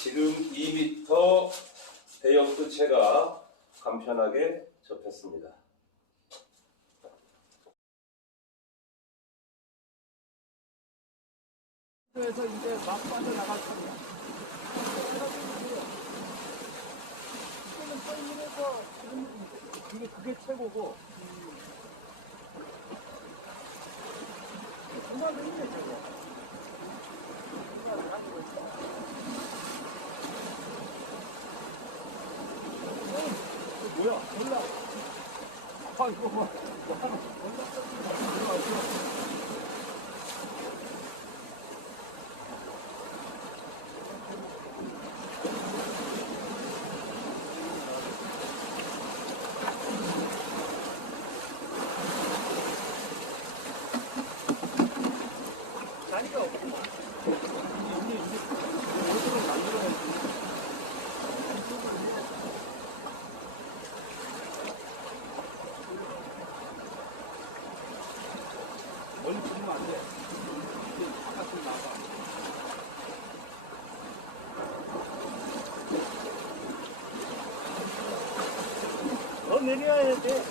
지금 2m 대형 뜰채가 간편하게 접혔습니다. 그래서 이제 막 빠져나갈 거예요. 이거는 떠있는에서 그게 최고고. 정말 있네 저거. 뭐야? 몰라. 아 이거 뭐? 자리가 없구만. 우리 오토를 만들어야지. 멀리 붙으면 안 돼. 바깥으로 나가. 더 내려야 돼.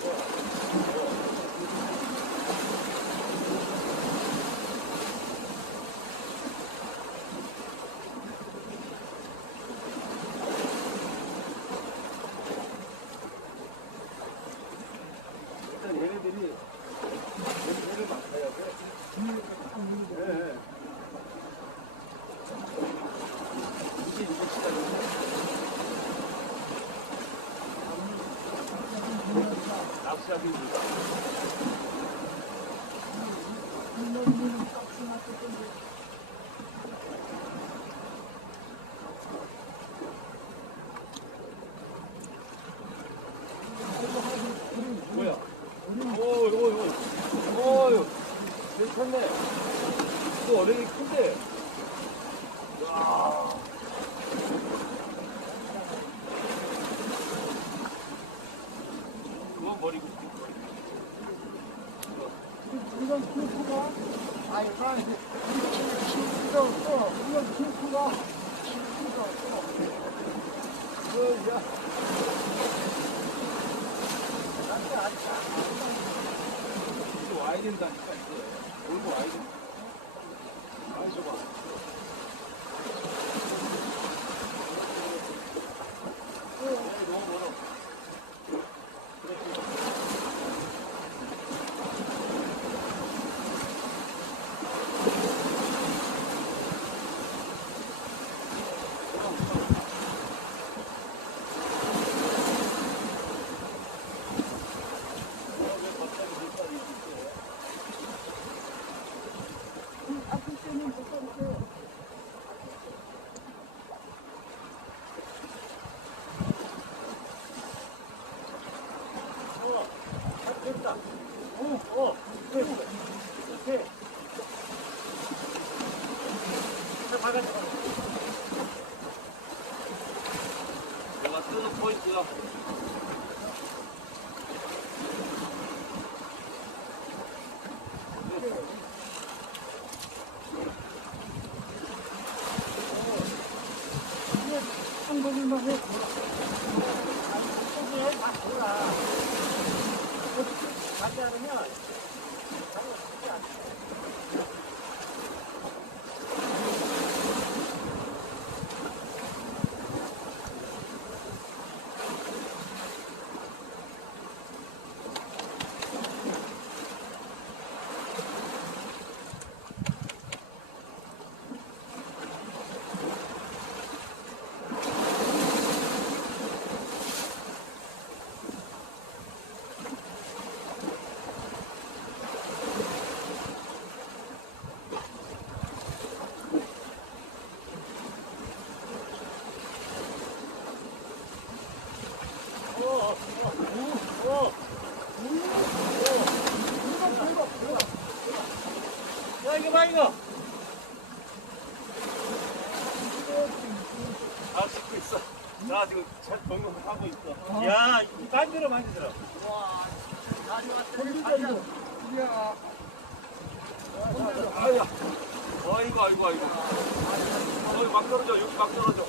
일단 얘네들이 얘를 맡아야 돼. 네. 이게 시작이야. 낚시하기입니다. 뭐야? 오, 괜찮네. 또 어ren이 큰데. 와. 그거 버리고. 이건 킹크가 아니 이건 킹크가 야. 이거 와야 된다니까 이제. 몰고 와야 된다. 아이 저봐. 너무 멀어. 아플 때는 못 살게 됐다. 이렇게. 내가 뜨는 포인트야. 한 번만 해 거기에 다 돌아 가지 않으면 야, 이거 봐, 이거. 아, 찍고 있어. 나 지금 잘 점검하고 있어. 야, 만들어, 만들어. 와 다리 왔더니 이야 아야. 아이고, 아이고, 아이고. 막 떨어져, 여기 막 떨어져.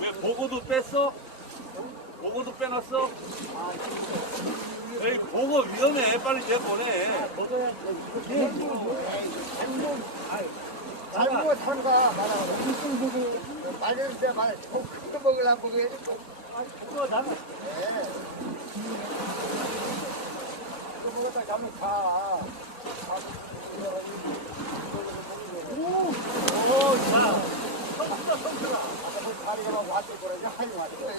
왜 보고도 뺐어? 보고도 빼놨어? 에이, 보고 위험해. 빨리 내 보내. 잘못 산가 말아. 엄청 보고 말릴 때 말해. 큰거 먹으려고 먹어야지. 그거 나는. 네. 그거 먹었다 가면 가. 오, 자. 다리가 왔을 거라지. 하이 왔을 거야.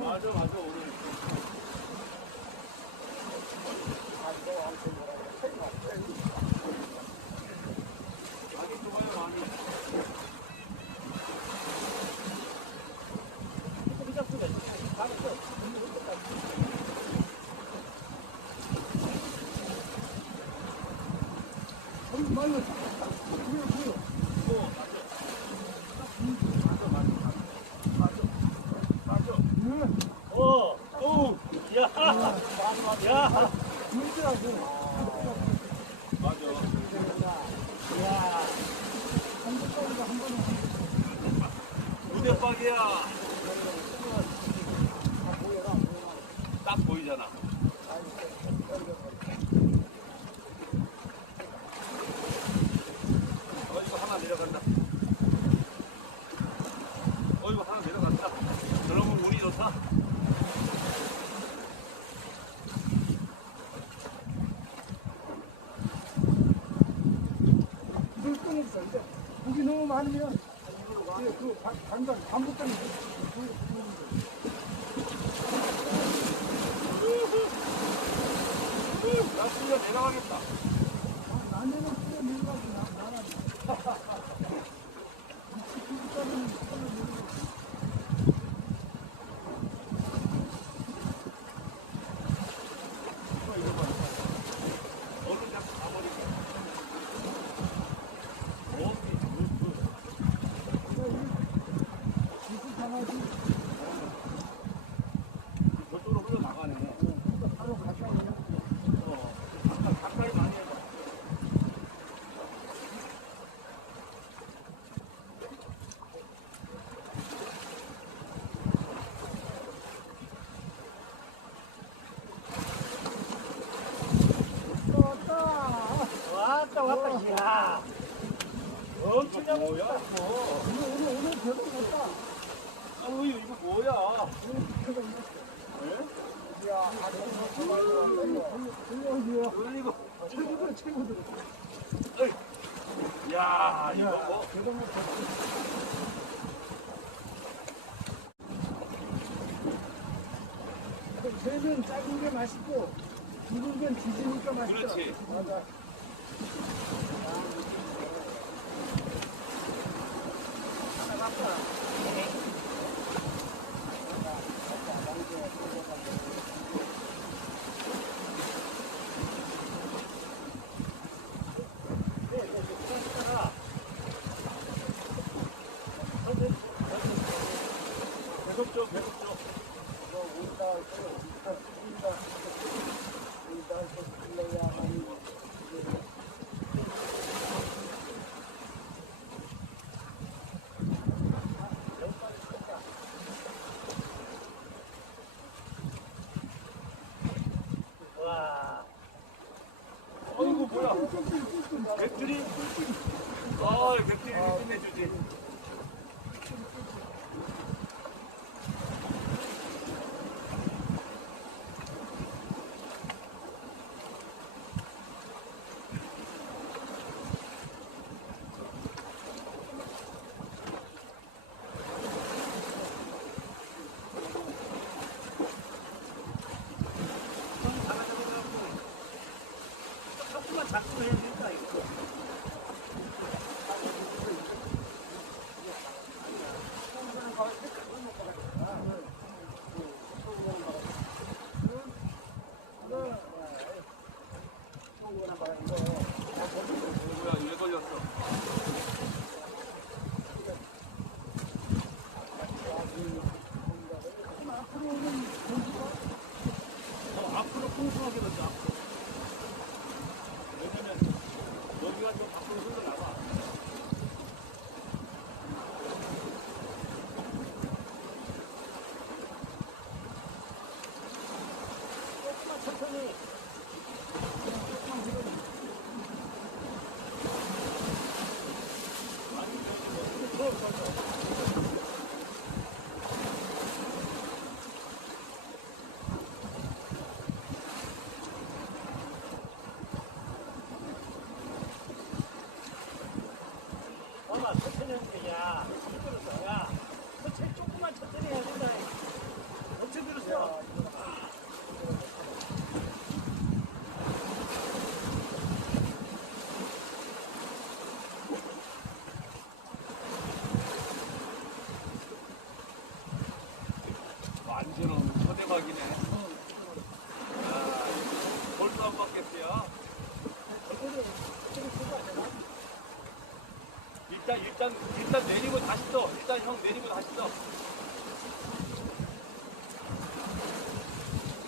맞아, 맞아, 오늘. 많이 좋아요, 많이. 야, 야, 맞아. 무대박이야. 딱 보이잖아. 이거 하나 내려간다. 이거 하나 내려간다. 그러면 운이 좋다. 고기 너무 많으면 그 반복하는 나 진짜 내려가겠다. 나는 그냥 내려가지 나는 얼른 잡고 가버리고. 저쪽으로 흘러나가네. 바로 가까이 가까이 많이 해봐. 왔다 이야 엄청 뭐야? 오늘 별로 갔다 아유, 이거 뭐야? 이야 이거. 최고들 야, 이거 뭐. 쟤는 작은 게 맛있고 굵은 건 뒤지니까 맛있어. 그렇지. 맞아. 계속 줘, 계속 줘. 와. 어이구, 뭐야? 백들이? 백들이 끝내주지. 조금만 잡고 해야 되니까, 이거. 이거나 봐 이거. 뭐야, 왜 걸렸어? 앞으로 풍성하게 던져. 왜냐면 여기가 좀 앞으로 흘러나가. 조금만 천천히. 봐봐, 천천히 하는데, 야, 힘들었어, 야. 천천히, 조금만 천천히 해야 된다. 엄청 들었어. 완전 초대박이네. 아, 벌써 안 받겠어요. 일단 내리고 다시 떠. 일단 형 내리고 다시 떠.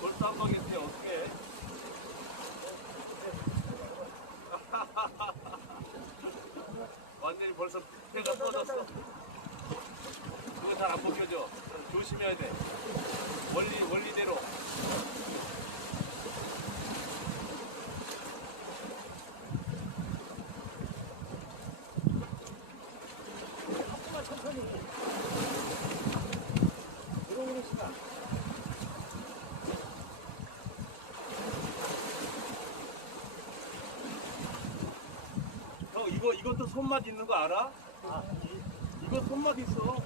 벌써 안 받겠어요. 어떻게? 완전히 벌써 배가 떠졌어. 그거 잘 안 벗겨져. 조심해야 돼. 원리대로. 조금만 천천히. 들어오는 시간. 형 이것도 손맛 있는 거 알아? 이거 손맛 있어.